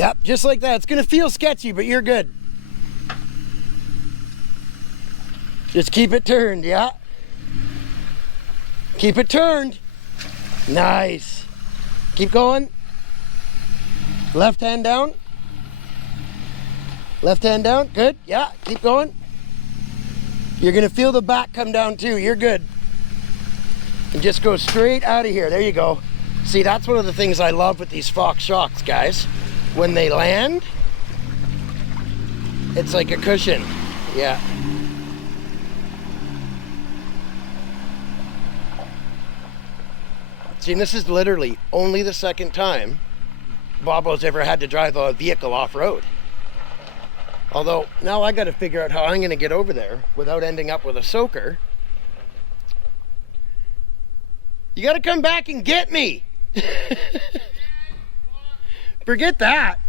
Yep, just like that. It's gonna feel sketchy, but you're good. Just keep it turned, yeah. Keep it turned. Nice. Keep going. Left hand down. Left hand down, good, yeah, keep going. You're gonna feel the back come down too, you're good. And just go straight out of here, there you go. See, that's one of the things I love with these Fox shocks, guys. When they land, it's like a cushion, yeah. See, and this is literally only the second time Bobo's ever had to drive a vehicle off-road. Although, now I gotta figure out how I'm gonna get over there without ending up with a soaker. You gotta come back and get me! Forget that.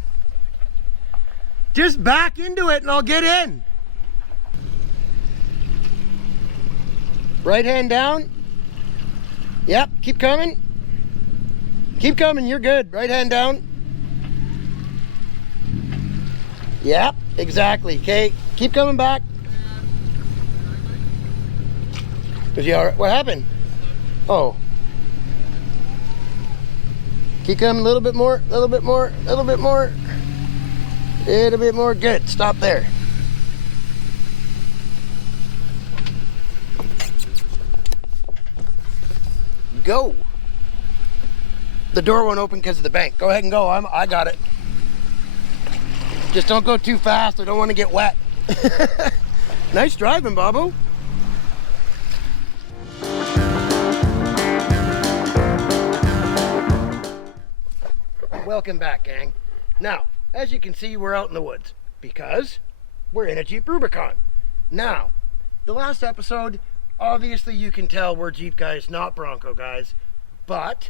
Just back into it and I'll get in. Right hand down. Yep, keep coming. Keep coming, you're good. Right hand down. Yep, exactly. Okay, keep coming back. Is you all right? What happened? Oh. Keep coming a little bit more, a little bit more, a little bit more. A little bit more. Good. Stop there. Go. The door won't open because of the bank. Go ahead and go. I got it. Just don't go too fast. I don't want to get wet. Nice driving, Bobo. Welcome back, gang. Now, as you can see, we're out in the woods because we're in a Jeep Rubicon. Now, the last episode, obviously you can tell we're Jeep guys, not Bronco guys, but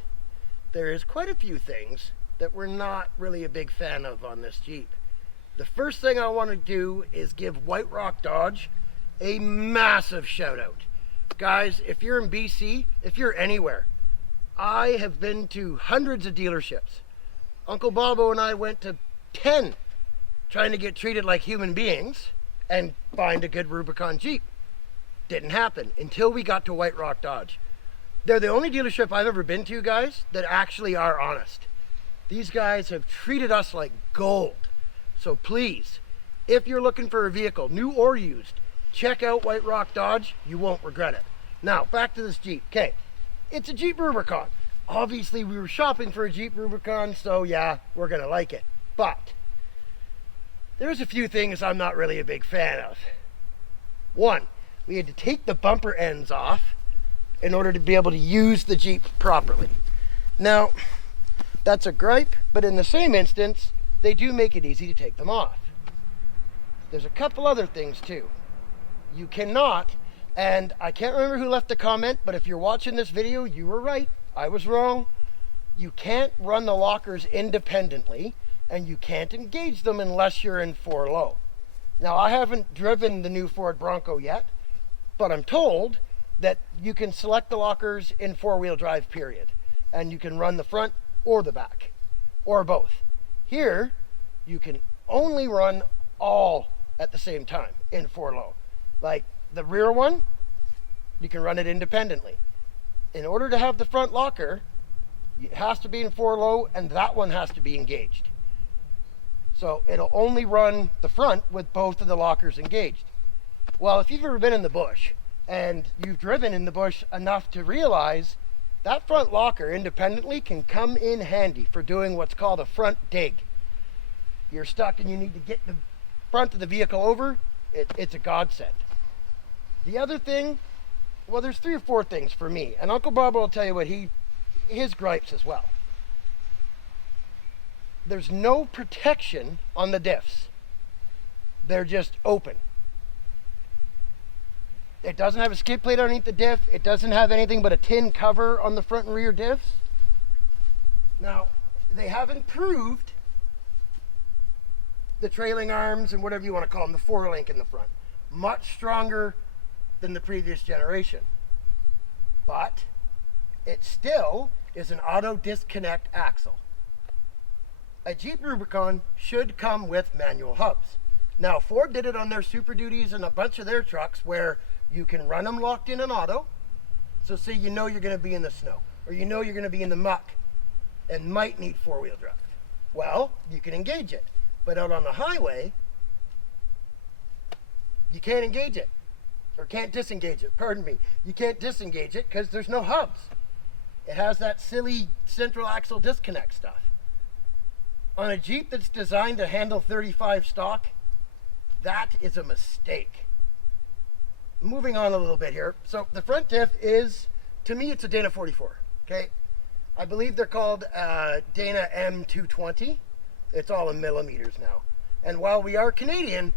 there is quite a few things that we're not really a big fan of on this Jeep. The first thing I want to do is give White Rock Dodge a massive shout out. Guys, if you're in BC, if you're anywhere, I have been to hundreds of dealerships. Uncle Bobo and I went to 10 trying to get treated like human beings and find a good Rubicon Jeep. Didn't happen until we got to White Rock Dodge. They're the only dealership I've ever been to, guys, that actually are honest. These guys have treated us like gold. So please, if you're looking for a vehicle, new or used, check out White Rock Dodge. You won't regret it. Now, back to this Jeep. Okay, it's a Jeep Rubicon. Obviously, we were shopping for a Jeep Rubicon, so yeah, we're gonna like it. But there's a few things I'm not really a big fan of. One, we had to take the bumper ends off in order to be able to use the Jeep properly. Now, that's a gripe, but in the same instance, they do make it easy to take them off. There's a couple other things too. You cannot, and I can't remember who left the comment, but if you're watching this video, you were right. I was wrong. You can't run the lockers independently, and you can't engage them unless you're in 4-low. Now, I haven't driven the new Ford Bronco yet, but I'm told that you can select the lockers in 4-wheel drive, period. And you can run the front or the back, or both. Here, you can only run all at the same time in 4-low. Like the rear one, you can run it independently. In order to have the front locker, it has to be in 4-low, and that one has to be engaged. So it'll only run the front with both of the lockers engaged. Well, if you've ever been in the bush and you've driven in the bush enough to realize that front locker independently can come in handy for doing what's called a front dig. You're stuck and you need to get the front of the vehicle over, it's a godsend. The other thing, well, there's 3 or 4 things for me, and Uncle Bob will tell you what his gripes as well. There's no protection on the diffs. They're just open. It doesn't have a skid plate underneath the diff. It doesn't have anything but a tin cover on the front and rear diffs. Now, they have improved the trailing arms and whatever you want to call them, the 4-link in the front. Much stronger than the previous generation. But it still is an auto disconnect axle. a Jeep Rubicon should come with manual hubs. Now, Ford did it on their Super Duties and a bunch of their trucks where you can run them locked in an auto. So say you know you're going to be in the snow, or you know you're going to be in the muck and might need four-wheel drive. Well, you can engage it. But out on the highway, you can't engage it, or can't disengage it, pardon me. You can't disengage it because there's no hubs. It has that silly central axle disconnect stuff. On a Jeep that's designed to handle 35 stock, that is a mistake. Moving on a little bit here. So the front diff is, to me, it's a Dana 44, okay? I believe they're called Dana M220. It's all in millimeters now. And while we are Canadian,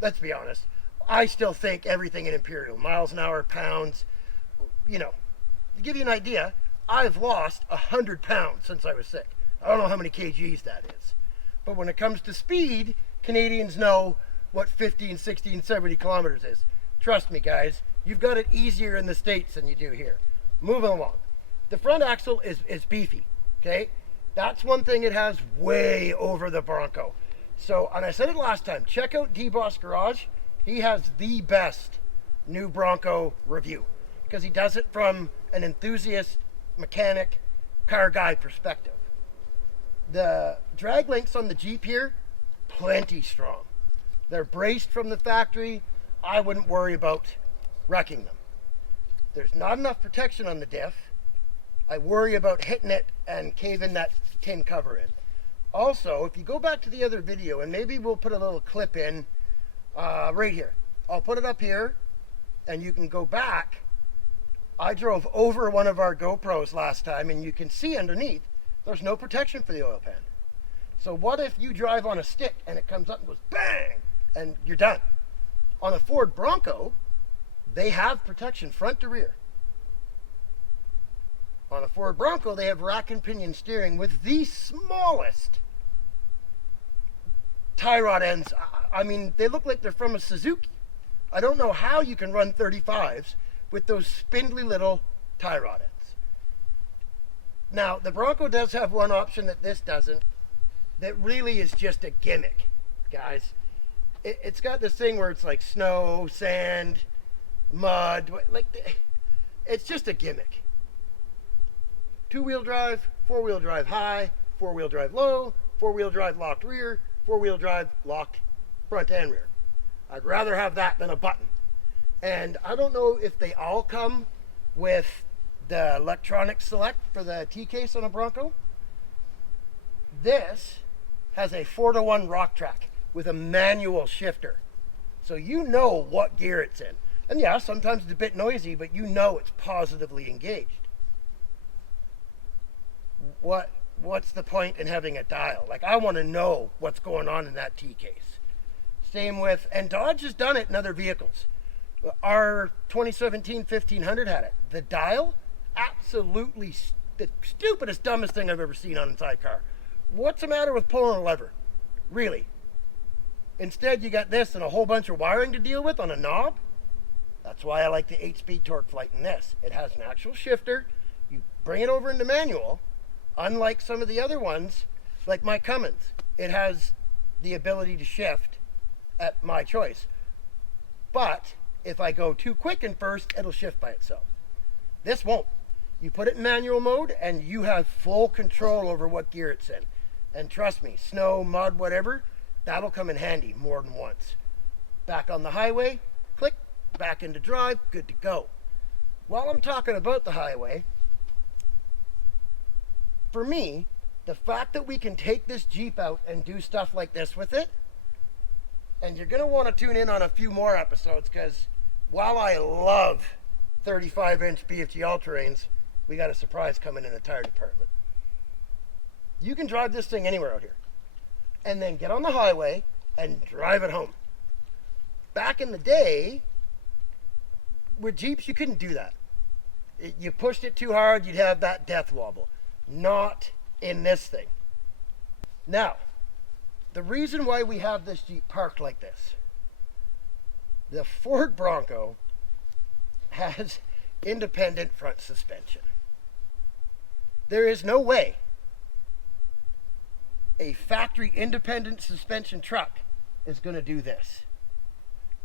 let's be honest, I still think everything in imperial, miles an hour, pounds, you know. To give you an idea, I've lost 100 pounds since I was sick. I don't know how many kgs that is. But when it comes to speed, Canadians know what 15, 16, 70 kilometers is. Trust me, guys, you've got it easier in the States than you do here. Moving along. The front axle is beefy, okay? That's one thing it has way over the Bronco. So, and I said it last time, check out D-Boss Garage. He has the best new Bronco review because he does it from an enthusiast, mechanic, car guy perspective. The drag links on the Jeep here, plenty strong. They're braced from the factory. I wouldn't worry about wrecking them. There's not enough protection on the diff. I worry about hitting it and caving that tin cover in. Also, if you go back to the other video, and maybe we'll put a little clip in right here. I'll put it up here, and you can go back. I drove over one of our GoPros last time, and you can see underneath, there's no protection for the oil pan. So what if you drive on a stick, and it comes up and goes bang, and you're done? On a Ford Bronco, they have protection front to rear. On a Ford Bronco, they have rack and pinion steering with the smallest tie rod ends. I mean, they look like they're from a Suzuki. I don't know how you can run 35s with those spindly little tie rod ends. Now, the Bronco does have one option that this doesn't, that really is just a gimmick, guys. It's got this thing where it's like snow, sand, mud, like, it's just a gimmick. Two-wheel drive, four-wheel drive high, four-wheel drive low, four-wheel drive locked rear, four-wheel drive locked front and rear. I'd rather have that than a button. And I don't know if they all come with the electronic select for the T-case on a Bronco. This has a 4-to-1 rock track with a manual shifter. So you know what gear it's in. And yeah, sometimes it's a bit noisy, but you know it's positively engaged. What's the point in having a dial? Like, I want to know what's going on in that T-case. Same with, and Dodge has done it in other vehicles. Our 2017 1500 had it. The dial, absolutely the stupidest, dumbest thing I've ever seen on a sidecar. What's the matter with pulling a lever? Really? Instead, you got this and a whole bunch of wiring to deal with on a knob. That's why I like the 8-speed torque flight in this. It has an actual shifter. You bring it over into manual. Unlike some of the other ones, like my Cummins, it has the ability to shift at my choice. But if I go too quick in first, it'll shift by itself. This won't. You put it in manual mode and you have full control over what gear it's in. And trust me, snow, mud, whatever, that'll come in handy more than once. Back on the highway, click, back into drive, good to go. While I'm talking about the highway, for me, the fact that we can take this Jeep out and do stuff like this with it, and you're going to want to tune in on a few more episodes because while I love 35-inch BFG all-terrains, we got a surprise coming in the tire department. You can drive this thing anywhere out here and then get on the highway and drive it home. Back in the day, with Jeeps, you couldn't do that. You pushed it too hard, you'd have that death wobble. Not in this thing. Now, the reason why we have this Jeep parked like this, the Ford Bronco has independent front suspension. There is no way a factory independent suspension truck is going to do this.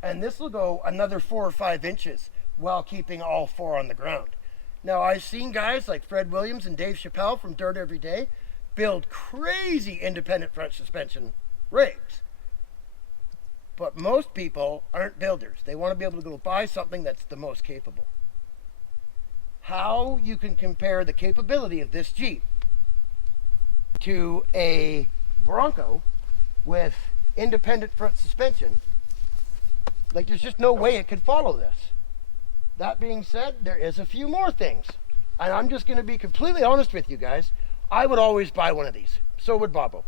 And this will go another 4 or 5 inches while keeping all 4 on the ground. Now, I've seen guys like Fred Williams and Dave Chappelle from Dirt Every Day build crazy independent front suspension rigs. But most people aren't builders. They want to be able to go buy something that's the most capable. How you can compare the capability of this Jeep to a Bronco with independent front suspension, like there's just no way it could follow this. That being said, there is a few more things. And I'm just going to be completely honest with you guys. I would always buy one of these. So would Bobo.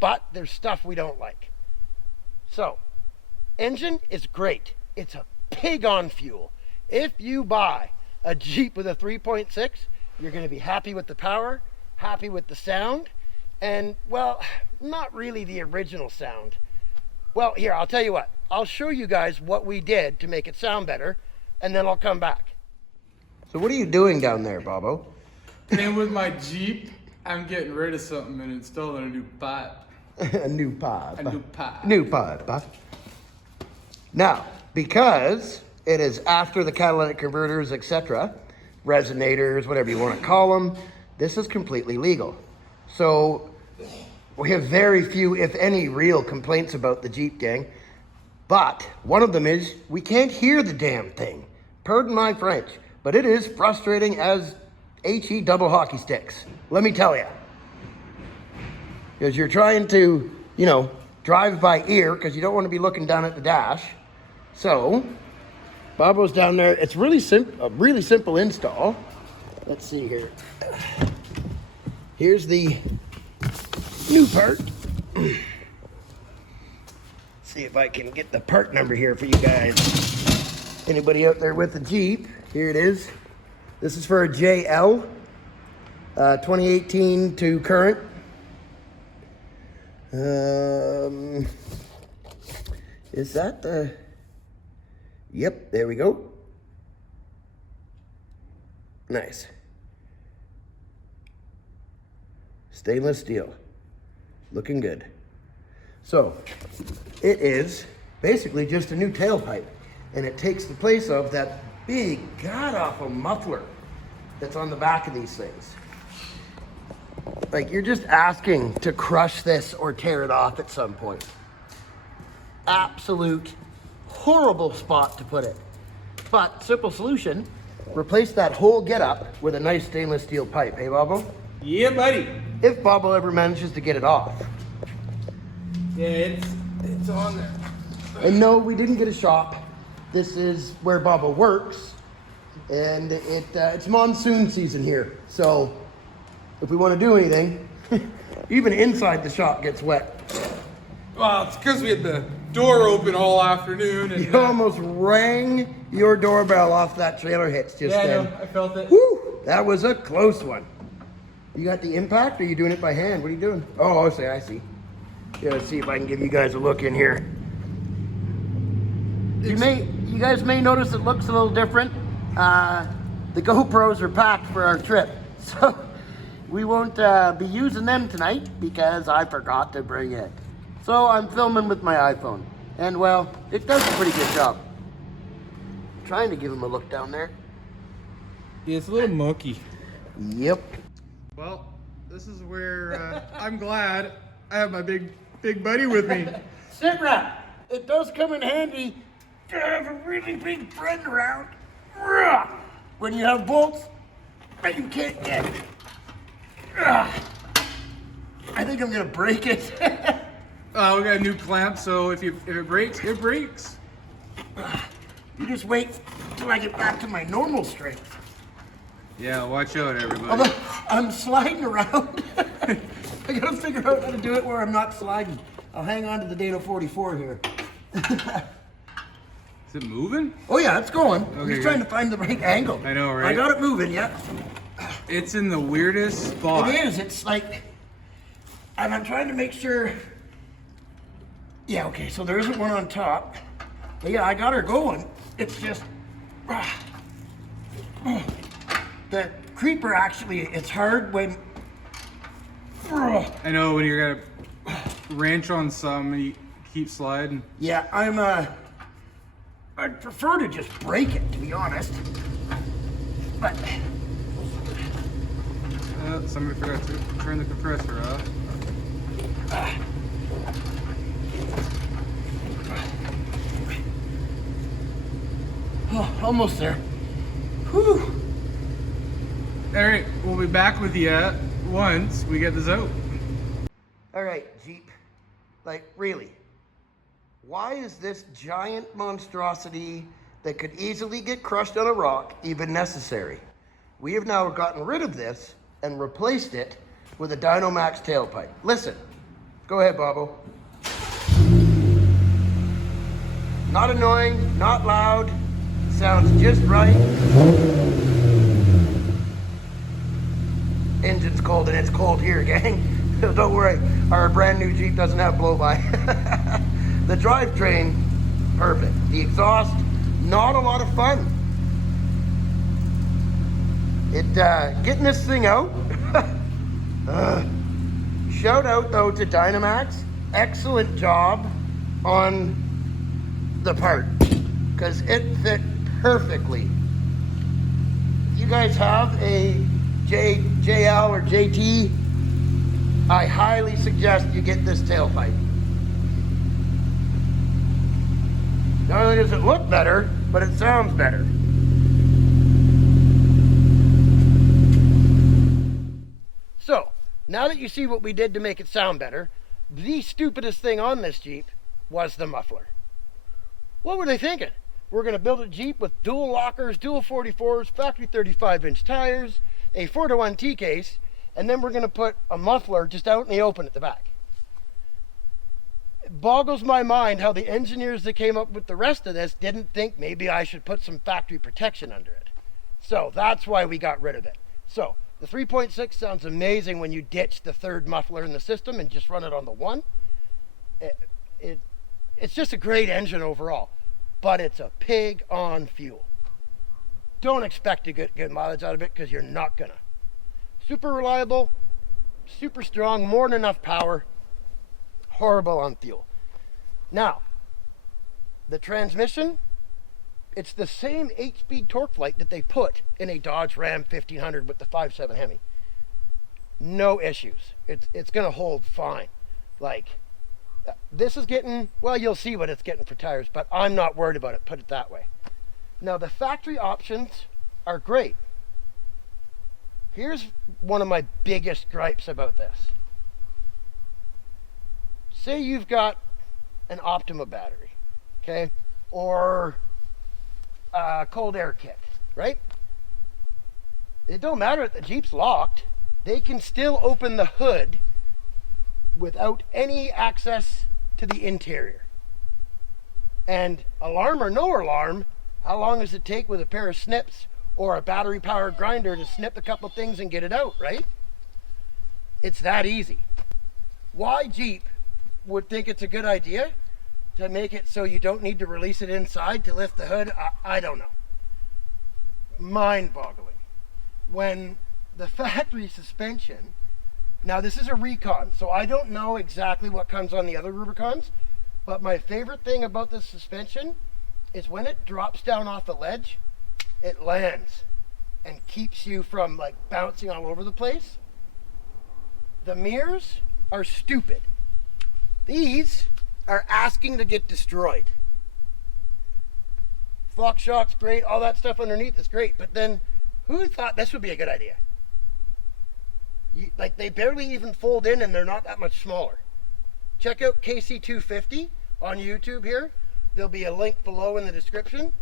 But there's stuff we don't like. So, engine is great. It's a pig on fuel. If you buy a Jeep with a 3.6, you're going to be happy with the power, happy with the sound, and, well, not really the original sound. Well, here, I'll tell you what. I'll show you guys what we did to make it sound better, and then I'll come back. So what are you doing down there, Bobo? And with my Jeep, I'm getting rid of something and installing a new pipe. A new pipe. A new pipe. New pipe. Now, because it is after the catalytic converters, etc., resonators, whatever you want to call them, this is completely legal. So we have very few, if any, real complaints about the Jeep, gang. But one of them is we can't hear the damn thing. Pardon my French, but it is frustrating as HE double hockey sticks. Let me tell you. Because you're trying to, you know, drive by ear because you don't want to be looking down at the dash. So, Bobo's down there. It's really a really simple install. Let's see here. Here's the new part. See if I can get the part number here for you guys. Anybody out there with a Jeep? Here it is. This is for a JL 2018 to current. Is that the... Yep, there we go. Nice. Stainless steel. Looking good. So, it is basically just a new tailpipe. And it takes the place of that big god-awful muffler that's on the back of these things. Like, you're just asking to crush this or tear it off at some point. Absolute horrible spot to put it. But, simple solution, replace that whole getup with a nice stainless steel pipe. Hey, Bobo? Yeah, buddy. If Bobo ever manages to get it off. Yeah, it's on there. And no, we didn't get a shop. This is where Bobo works. And it's monsoon season here. So, if we want to do anything, even inside the shop gets wet. Well, it's because we had the door open all afternoon. And You almost rang your doorbell off that trailer hitch just yeah, then. no, I felt it. Woo! That was a close one. You got the impact, or are you doing it by hand? What are you doing? Oh, I see. Yeah, let's see if I can give you guys a look in here. You guys may notice it looks a little different. The GoPros are packed for our trip, so we won't be using them tonight because I forgot to bring it. So I'm filming with my iPhone, and well, it does a pretty good job. I'm trying to give him a look down there. Yeah, it's a little mucky. Yep. Well, this is where I'm glad I have my big buddy with me. Sit rep. It does come in handy to have a really big friend around. When you have bolts that you can't get. I think I'm gonna break it. We got a new clamp, so if it breaks, it breaks. You just wait till I get back to my normal strength. Yeah, watch out, everybody. Although I'm sliding around. I gotta figure out how to do it where I'm not sliding. I'll hang on to the Dano 44 here. Is it moving? Oh yeah, it's going. I'm Okay, just trying to find the right angle. I know, right? I got it moving, yeah. It's in the weirdest spot. It is. It's like, and I'm trying to make sure. Yeah, okay, so there isn't one on top. But yeah, I got her going. It's just, the creeper actually, it's hard when. I know when you're gonna wrench on some and you keep sliding. Yeah, I'd prefer to just break it, to be honest. But Somebody forgot to turn the compressor off. oh, almost there. Whew. All right, we'll be back with you once we get this out. All right, Jeep. Like, really? Why is this giant monstrosity that could easily get crushed on a rock even necessary? We have now gotten rid of this and replaced it with a Dynamax tailpipe. Listen. Go ahead, Bobo. Not annoying, not loud. Sounds just right. Engine's cold and it's cold here, gang. Don't worry, our brand new Jeep doesn't have blow-by. The drivetrain, perfect. The exhaust, not a lot of fun. Getting this thing out. Shout out though to Dynamax. Excellent job on the part, because it fit perfectly. You guys have a JL or JT, I highly suggest you get this tailpipe. Not only does it look better, but it sounds better. So, now that you see what we did to make it sound better, the stupidest thing on this Jeep was the muffler. What were they thinking? We're going to build a Jeep with dual lockers, dual 44s, factory 35-inch tires, a 4-to-1 T-case, and then we're going to put a muffler just out in the open at the back. It boggles my mind how the engineers that came up with the rest of this didn't think maybe I should put some factory protection under it. So that's why we got rid of it. So the 3.6 sounds amazing when you ditch the third muffler in the system and just run it on the one. It's just a great engine overall, but it's a pig on fuel. Don't expect to get good mileage out of it because you're not gonna. Super reliable, super strong, more than enough power, horrible on fuel. Now, the transmission, it's the same 8-speed torque flight that they put in a Dodge Ram 1500 with the 5.7 Hemi. No issues. It's gonna hold fine. Like, this is getting, well, you'll see what it's getting for tires, but I'm not worried about it, put it that way. Now, the factory options are great. Here's one of my biggest gripes about this. Say you've got an Optima battery, okay? Or a cold air kit, right? It don't matter if the Jeep's locked. They can still open the hood without any access to the interior. And alarm or no alarm, how long does it take with a pair of snips or a battery powered grinder to snip a couple things and get it out, right? It's that easy. Why Jeep would think it's a good idea to make it so you don't need to release it inside to lift the hood, I don't know. Mind-boggling. When the factory suspension, now this is a Recon, so I don't know exactly what comes on the other Rubicons, but my favorite thing about this suspension is when it drops down off the ledge, it lands and keeps you from like bouncing all over the place. The mirrors are stupid. These are asking to get destroyed. Flock shock's great, all that stuff underneath is great, but then who thought this would be a good idea? Like, they barely even fold in and they're not that much smaller. Check out KC250 on YouTube here. There'll be a link below in the description.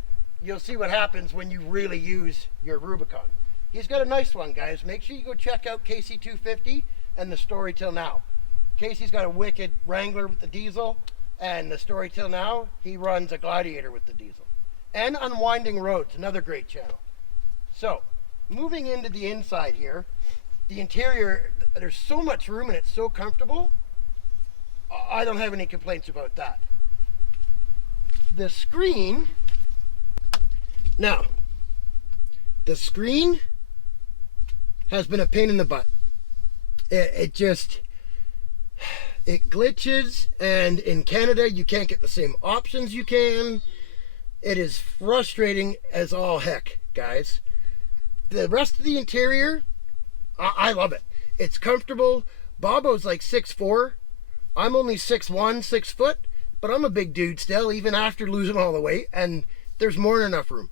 You'll see what happens when you really use your Rubicon. He's got a nice one, guys. Make sure you go check out KC250 and the Story Till Now. Casey's got a wicked Wrangler with the diesel, and the Story Till Now, he runs a Gladiator with the diesel. And Unwinding Roads, another great channel. So, moving into the inside here, the interior, there's so much room and it's so comfortable. I don't have any complaints about that. The screen, now, the screen has been a pain in the butt. It just, It glitches, and in Canada you can't get the same options you can. It is frustrating as all heck, guys. The rest of the interior, I love it. It's comfortable. Bobo's like 6'4". I'm only 6'1", 6 foot, but I'm a big dude still, even after losing all the weight, and there's more than enough room.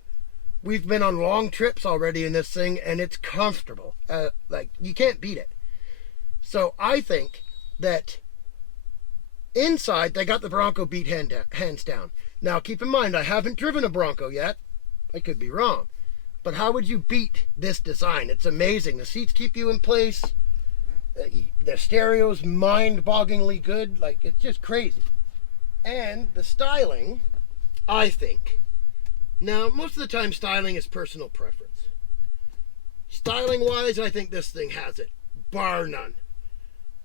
We've been on long trips already in this thing, and it's comfortable. Like, you can't beat it. So I think that inside, they got the Bronco beat hands down. Now, keep in mind, I haven't driven a Bronco yet. I could be wrong. But how would you beat this design? It's amazing. The seats keep you in place. The stereo's mind-bogglingly good. Like, it's just crazy. And the styling, I think. Now, most of the time, styling is personal preference. Styling-wise, I think this thing has it. Bar none.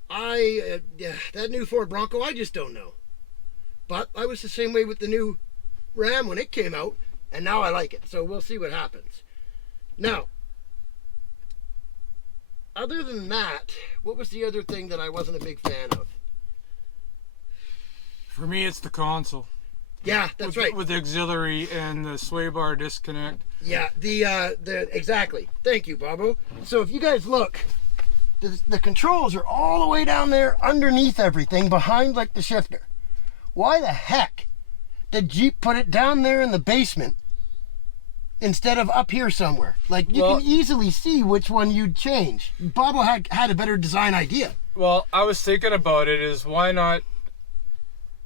That new Ford Bronco, I just don't know. But I was the same way with the new Ram when it came out, and now I like it. So we'll see what happens. Now, other than that, what was the other thing that I wasn't a big fan of? For me, it's the console. Yeah, that's right. With the auxiliary and the sway bar disconnect. Yeah, exactly. Thank you, Bobo. So if you guys look, the controls are all the way down there underneath everything, behind like the shifter. Why the heck did Jeep put it down there in the basement instead of up here somewhere? Like, you can easily see which one you'd change. Bobo had a better design idea. Well, I was thinking about it is why not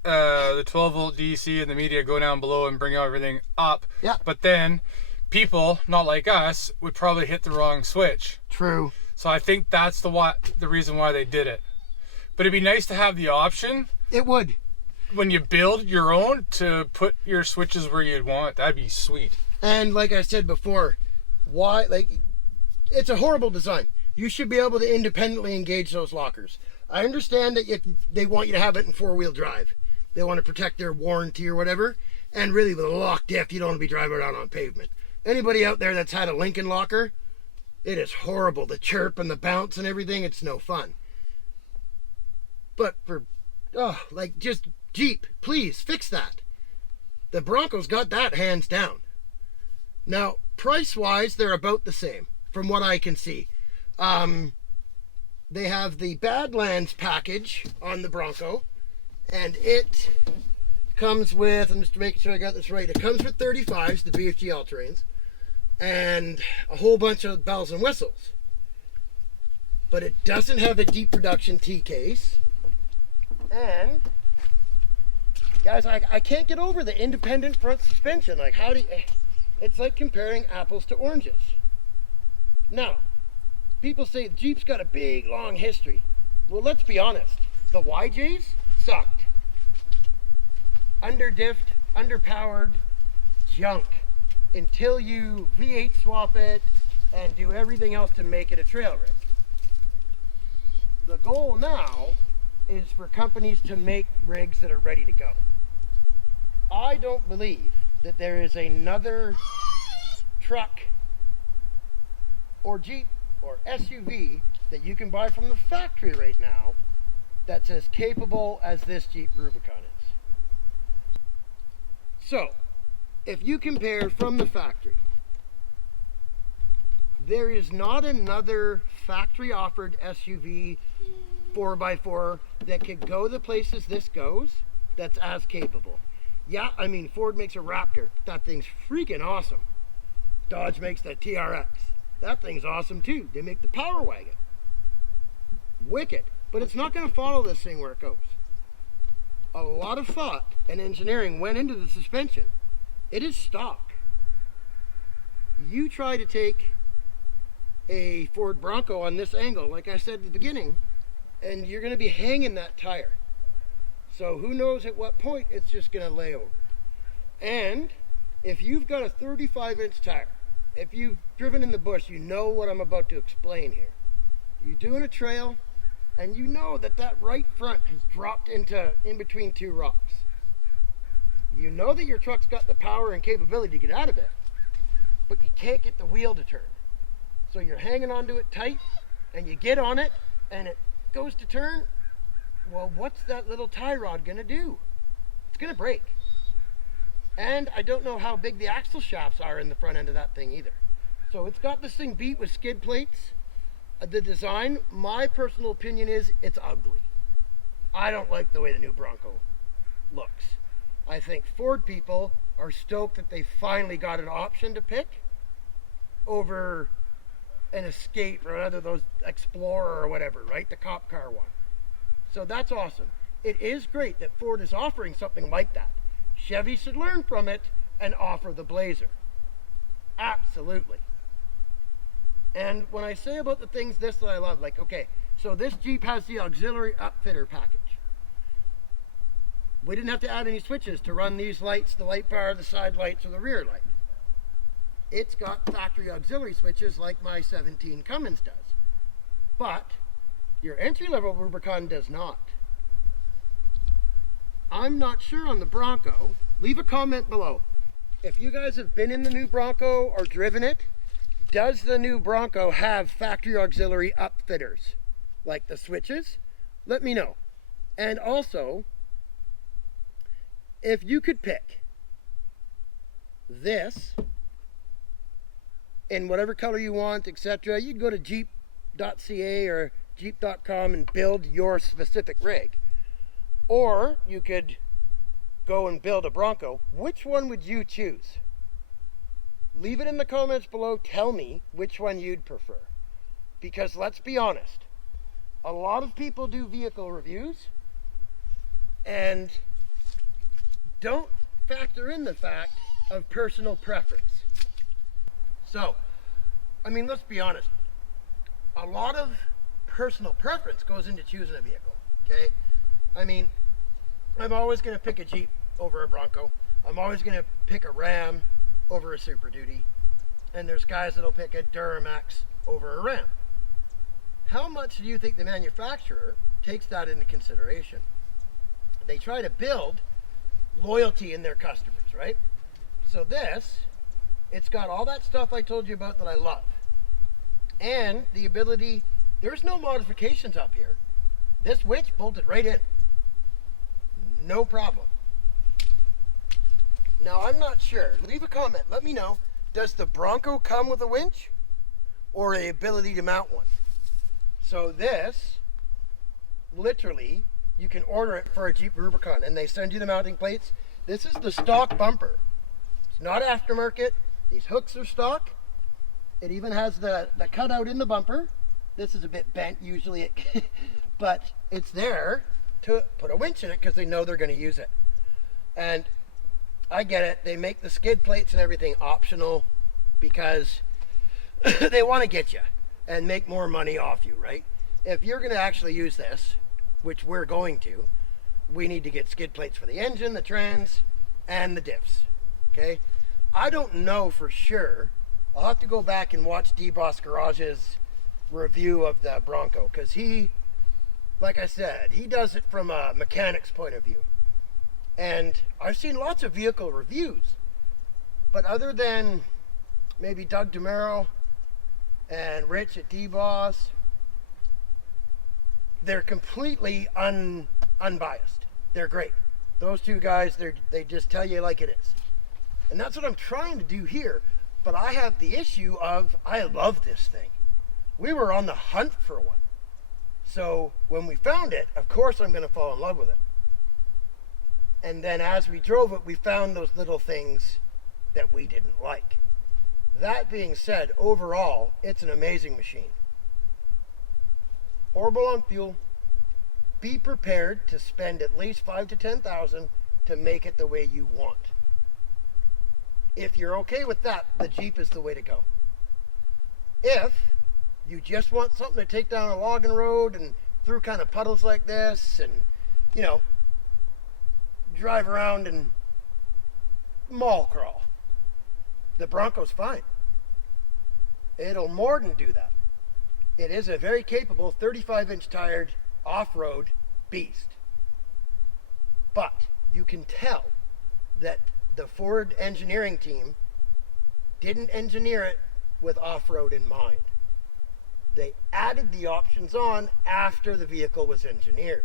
the 12 volt DC and the media go down below and bring everything up. Yeah. But then people, not like us, would probably hit the wrong switch. True. So I think that's the reason why they did it. But it'd be nice to have the option. It would. When you build your own, to put your switches where you'd want. That'd be sweet. And like I said before, why, like, it's a horrible design. You should be able to independently engage those lockers. I understand that if they want you to have it in four-wheel drive. They want to protect their warranty or whatever. And really, with a lock diff, you don't want to be driving around on pavement. Anybody out there that's had a Lincoln locker, it is horrible. The chirp and the bounce and everything, it's no fun. But for, like, just Jeep, please fix that. The Bronco's got that hands down. Now, price-wise, they're about the same, from what I can see. They have the Badlands package on the Bronco, and it comes with, I'm just making sure I got this right, it comes with 35s, the BFG all-terrains, and a whole bunch of bells and whistles. But it doesn't have a deep reduction T-case. And guys, I can't get over the independent front suspension. Like, how do you, it's like comparing apples to oranges. Now, people say Jeep's got a big, long history. Well, let's be honest. The YJs sucked. Underdiffed, underpowered junk until you V8 swap it and do everything else to make it a trail rig. The goal now is for companies to make rigs that are ready to go. I don't believe that there is another truck or Jeep or SUV that you can buy from the factory right now that's as capable as this Jeep Rubicon is. So, if you compare from the factory, there is not another factory offered SUV 4x4 that could go the places this goes that's as capable. Yeah, I mean, Ford makes a Raptor. That thing's freaking awesome. Dodge makes the TRX. That thing's awesome too. They make the Power Wagon. Wicked. But it's not going to follow this thing where it goes. A lot of thought and engineering went into the suspension. It is stock. You try to take a Ford Bronco on this angle, like I said at the beginning, and you're going to be hanging that tire. So who knows at what point it's just going to lay over. And if you've got a 35-inch tire, if you've driven in the bush, you know what I'm about to explain here. You're doing a trail, and you know that that right front has dropped into in between two rocks. You know that your truck's got the power and capability to get out of it, but you can't get the wheel to turn. So you're hanging onto it tight, and you get on it, and it goes to turn. well, what's that little tie rod gonna do? It's gonna break. And I don't know how big the axle shafts are in the front end of that thing either. So it's got this thing beat with skid plates. The design, my personal opinion is it's ugly. I don't like the way the new Bronco looks. I think Ford people are stoked that they finally got an option to pick over an Escape or another those Explorer or whatever, right? The cop car one. So that's awesome. It is great that Ford is offering something like that. Chevy should learn from it and offer the Blazer. Absolutely. And when I say about the things that I love, like, okay, so this Jeep has the auxiliary upfitter package. We didn't have to add any switches to run these lights, the light bar, the side lights, or the rear light. It's got factory auxiliary switches like my 17 Cummins does. But your entry-level Rubicon does not. I'm not sure on the Bronco. Leave a comment below. If you guys have been in the new Bronco or driven it, does the new Bronco have factory auxiliary upfitters? Like the switches? Let me know. And also, if you could pick this in whatever color you want, etc., you can go to jeep.ca or jeep.com and build your specific rig. Or you could go and build a Bronco. Which one would you choose? Leave it in the comments below. Tell me which one you'd prefer. Because let's be honest, a lot of people do vehicle reviews and don't factor in the fact of personal preference. So, I mean, let's be honest. A lot of personal preference goes into choosing a vehicle, okay? I mean, I'm always going to pick a Jeep over a Bronco. I'm always going to pick a Ram over a Super Duty. And there's guys that'll pick a Duramax over a Ram. How much do you think the manufacturer takes that into consideration? They try to build loyalty in their customers, right? So this, it's got all that stuff I told you about that I love. And the ability, there's no modifications up here. This winch bolted right in. No problem. Now, I'm not sure. Leave a comment. Let me know. Does the Bronco come with a winch or a ability to mount one? So this, literally, you can order it for a Jeep Rubicon and they send you the mounting plates. This is the stock bumper. It's not aftermarket. These hooks are stock. It even has the cutout in the bumper. This is a bit bent usually, but it's there to put a winch in it because they know they're going to use it. And I get it. They make the skid plates and everything optional because they want to get you and make more money off you, right? If you're going to actually use this, which we're going to, we need to get skid plates for the engine, the trans, and the diffs, okay? I don't know for sure. I'll have to go back and watch D-Boss Garage's review of the Bronco because he, like I said, he does it from a mechanic's point of view. And I've seen lots of vehicle reviews, but other than maybe Doug DeMero and Rich at D-Boss, they're completely unbiased. They're great. Those two guys, they just tell you like it is. And that's what I'm trying to do here. But I have the issue of, I love this thing. We were on the hunt for one. So when we found it, of course I'm going to fall in love with it. And then as we drove it, we found those little things that we didn't like. That being said, overall, it's an amazing machine. Horrible on fuel. Be prepared to spend at least $5,000 to $10,000 to make it the way you want. If you're okay with that, the Jeep is the way to go. If you just want something to take down a logging road and through kind of puddles like this and, you know, drive around and mall crawl, the Bronco's fine. It'll more than do that. It is a very capable 35-inch tired off-road beast. But you can tell that the Ford engineering team didn't engineer it with off-road in mind. They added the options on after the vehicle was engineered.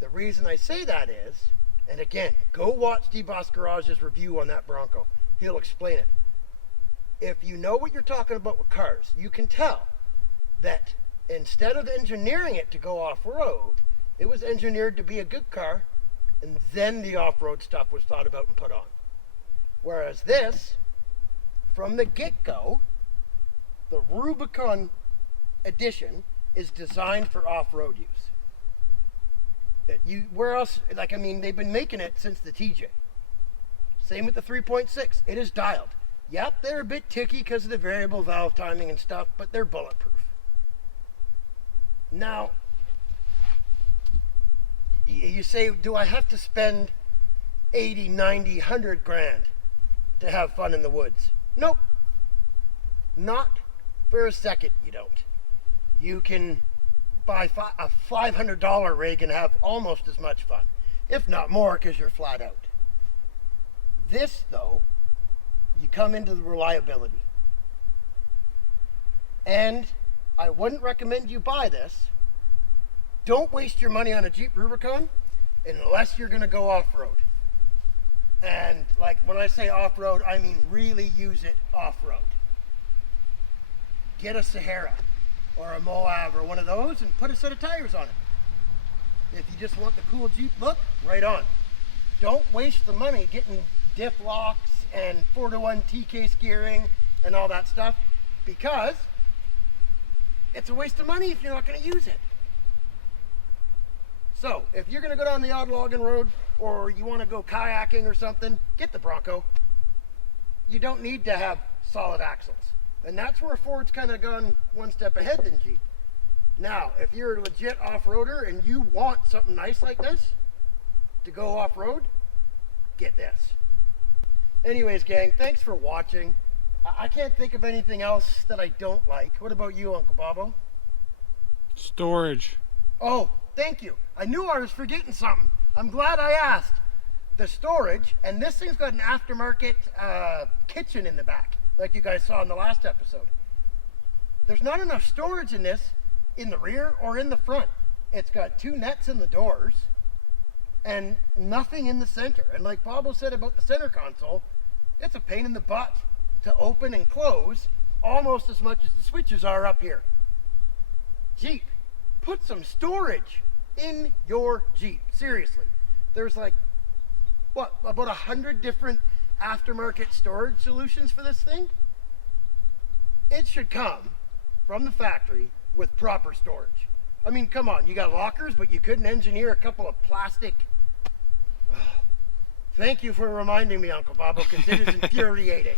The reason I say that is, and again, go watch D-Boss Garage's review on that Bronco. He'll explain it. If you know what you're talking about with cars, you can tell that instead of engineering it to go off-road, it was engineered to be a good car, and then the off-road stuff was thought about and put on. Whereas this, from the get-go, the Rubicon edition is designed for off-road use. Where else, like, I mean, they've been making it since the TJ. Same with the 3.6. It is dialed. Yep, they're a bit ticky because of the variable valve timing and stuff, but they're bulletproof. Now, you say, do I have to spend 80, 90, 100 grand to have fun in the woods? Nope. Not for a second you don't. You can buy a $500 rig and have almost as much fun, if not more, because you're flat out. This, though, you come into the reliability. And I wouldn't recommend you buy this. Don't waste your money on a Jeep Rubicon unless you're going to go off-road. And like when I say off-road, I mean really use it off-road. Get a Sahara or a Moab or one of those and put a set of tires on it. If you just want the cool Jeep look, right on. Don't waste the money getting diff locks and 4-to-1 T-case gearing and all that stuff, because it's a waste of money if you're not going to use it. So if you're going to go down the odd logging road or you want to go kayaking or something, get the Bronco. You don't need to have solid axles. And that's where Ford's kind of gone one step ahead than Jeep. Now, if you're a legit off-roader and you want something nice like this to go off-road, get this. Anyways, gang, thanks for watching. I can't think of anything else that I don't like. What about you, Uncle Bobo? Storage. Oh, thank you. I knew I was forgetting something. I'm glad I asked. The storage, and this thing's got an aftermarket kitchen in the back, like you guys saw in the last episode. There's not enough storage in this in the rear or in the front. It's got 2 nets in the doors and nothing in the center. And like Bobo said about the center console, it's a pain in the butt to open and close almost as much as the switches are up here. Jeep, put some storage in your Jeep. Seriously. There's like, what, about 100 different aftermarket storage solutions for this thing? It should come from the factory with proper storage. I mean, come on, you got lockers, but you couldn't engineer a couple of plastic. Thank you for reminding me, Uncle Bobo, because it is infuriating.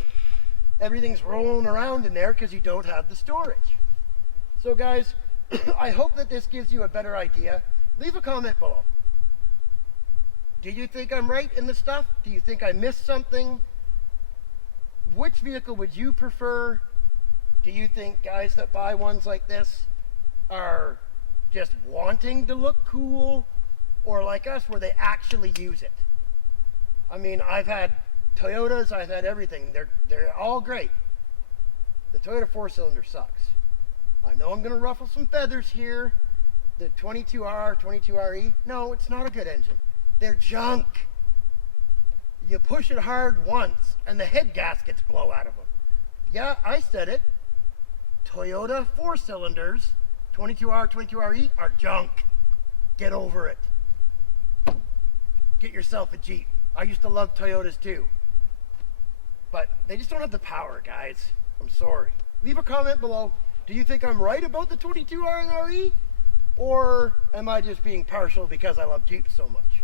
Everything's rolling around in there because you don't have the storage. So guys, I hope that this gives you a better idea. Leave a comment below. Do you think I'm right in the stuff? Do you think I missed something? Which vehicle would you prefer? Do you think guys that buy ones like this are just wanting to look cool, or like us where they actually use it? I mean, I've had Toyotas, I've had everything. They're all great. The Toyota 4-cylinder sucks. I know I'm going to ruffle some feathers here. The 22R, 22RE, no, it's not a good engine. They're junk. You push it hard once and the head gaskets blow out of them. Yeah, I said it. Toyota 4-cylinders, 22R, 22RE are junk. Get over it. Get yourself a Jeep. I used to love Toyotas too. But they just don't have the power, guys. I'm sorry. Leave a comment below. Do you think I'm right about the 22R and RE? Or am I just being partial because I love Jeeps so much?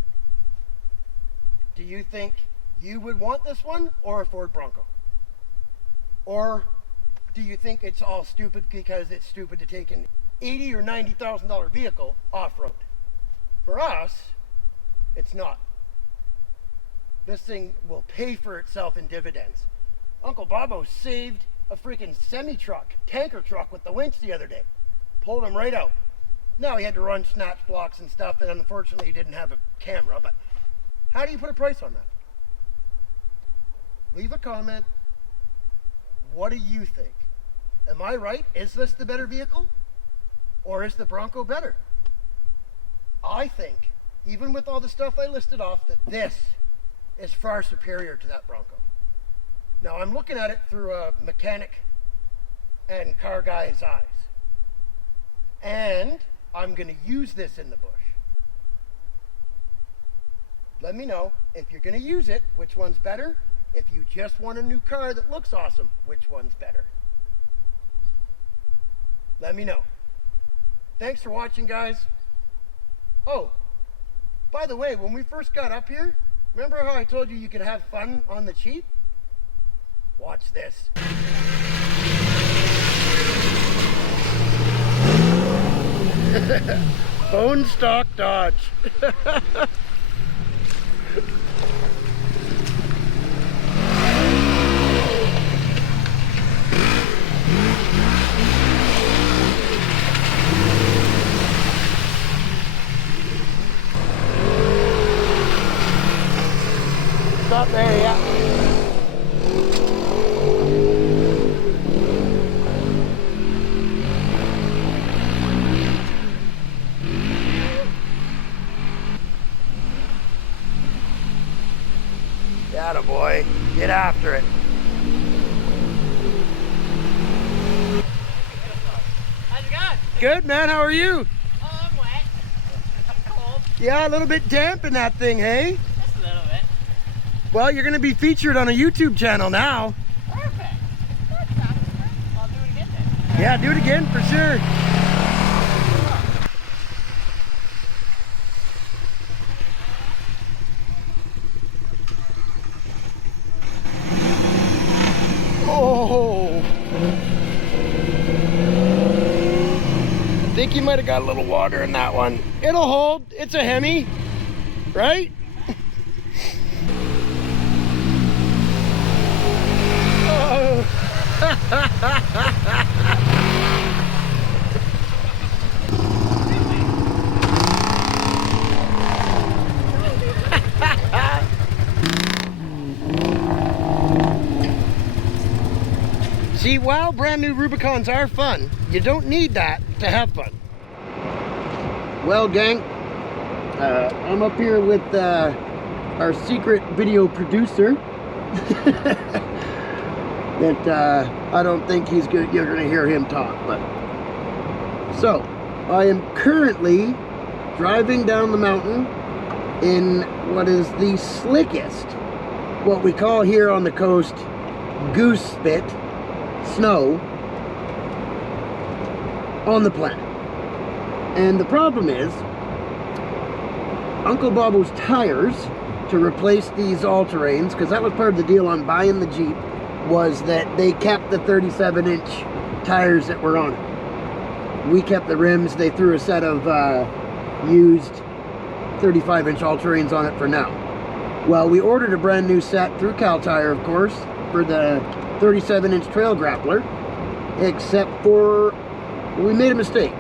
Do you think you would want this one or a Ford Bronco? Or do you think it's all stupid because it's stupid to take an $80,000 or $90,000 vehicle off-road? For us, it's not. This thing will pay for itself in dividends. Uncle Bobo saved a freaking semi-truck, tanker truck with the winch the other day. Pulled him right out. Now he had to run snatch blocks and stuff, and unfortunately he didn't have a camera, but how do you put a price on that? Leave a comment. What do you think? Am I right? Is this the better vehicle? Or is the Bronco better? I think even with all the stuff I listed off, that this is far superior to that Bronco. Now I'm looking at it through a mechanic and car guy's eyes. And I'm going to use this in the bush. Let me know, if you're going to use it, which one's better. If you just want a new car that looks awesome, which one's better. Let me know. Thanks for watching, guys. Oh, by the way, when we first got up here, remember how I told you could have fun on the cheap? Watch this. Bone stock Dodge. Stop there, yeah. Attaboy. Get after it. How's it going? Good, man. How are you? Oh, I'm wet. Cold. Yeah, a little bit damp in that thing, hey? Just a little bit. Well, you're going to be featured on a YouTube channel now. Perfect. That's fast. I'll do it again then. Yeah, do it again for sure. Oh, I think you might have got a little water in that one. It'll hold. It's a Hemi, right? Oh. See, while brand new Rubicons are fun, you don't need that to have fun. Well, gang, I'm up here with our secret video producer. That I don't think you're gonna hear him talk, but so I am currently driving down the mountain in what is the slickest, what we call here on the coast, goose spit snow on the planet. And the problem is, Uncle Bobo's tires to replace these all-terrains, because that was part of the deal on buying the Jeep, was that they kept the 37-inch tires that were on it. We kept the rims. They threw a set of used 35-inch all-terrains on it for now. Well, we ordered a brand new set through Cal Tire, of course, for the 37-inch trail grappler, except for we made a mistake.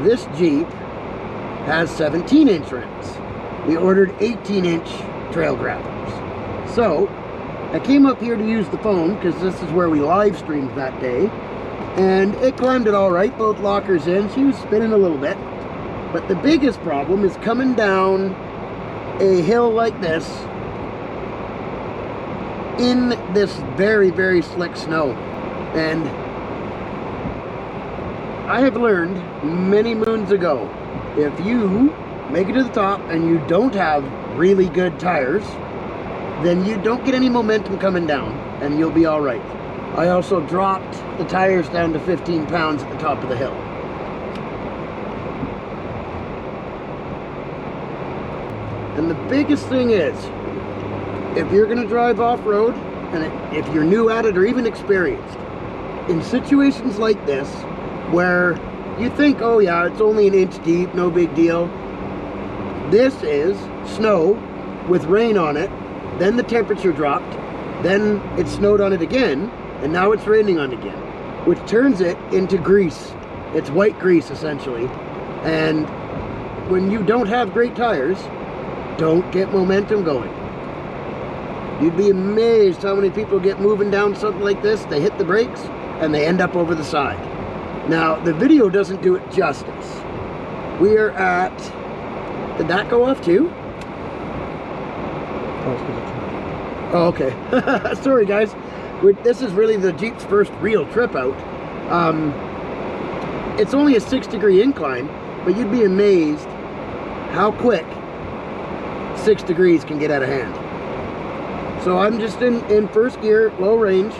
This Jeep has 17-inch rims. We ordered 18-inch trail grapplers. So I came up here to use the phone because this is where we live streamed that day, and it climbed it all right, both lockers in. She was spinning a little bit, but the biggest problem is coming down a hill like this in this very, very slick snow. And I have learned many moons ago, if you make it to the top and you don't have really good tires, then you don't get any momentum coming down and you'll be all right. I also dropped the tires down to 15 pounds at the top of the hill. And the biggest thing is, if you're going to drive off-road, and if you're new at it or even experienced, in situations like this, where you think, oh yeah, it's only an inch deep, no big deal. This is snow with rain on it, then the temperature dropped, then it snowed on it again, and now it's raining on it again, which turns it into grease. It's white grease, essentially. And when you don't have great tires, don't get momentum going. You'd be amazed how many people get moving down something like this, they hit the brakes, and they end up over the side. Now, the video doesn't do it justice. We are at Did that go off too? Oh, okay. Sorry guys. This is really the Jeep's first real trip out. It's only a 6-degree incline, but you'd be amazed how quick 6 degrees can get out of hand. So I'm just in first gear, low range,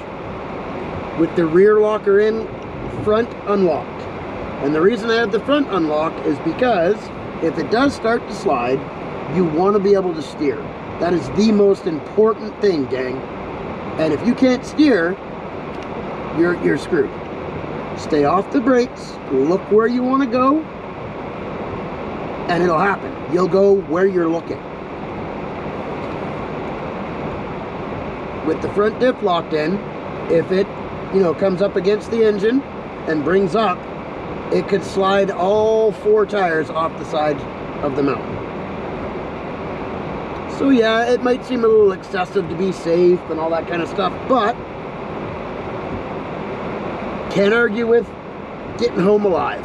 with the rear locker in, front unlocked. And the reason I have the front unlocked is because if it does start to slide, you want to be able to steer. That is the most important thing, gang. And if you can't steer, you're screwed. Stay off the brakes, look where you want to go, and it'll happen. You'll go where you're looking. With the front diff locked in, if it, comes up against the engine and brings up, it could slide all 4 tires off the side of the mountain. So yeah, it might seem a little excessive to be safe and all that kind of stuff, but can't argue with getting home alive.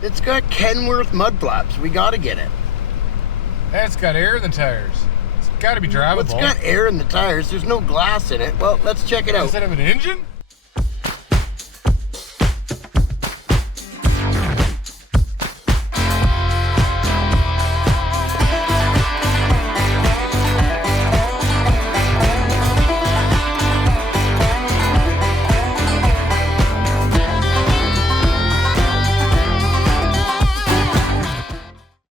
It's got Kenworth mud flaps. We gotta get it. And it's got air in the tires. It's got to be drivable. It's got air in the tires. There's no glass in it. Well, let's check it out. Does it have an engine?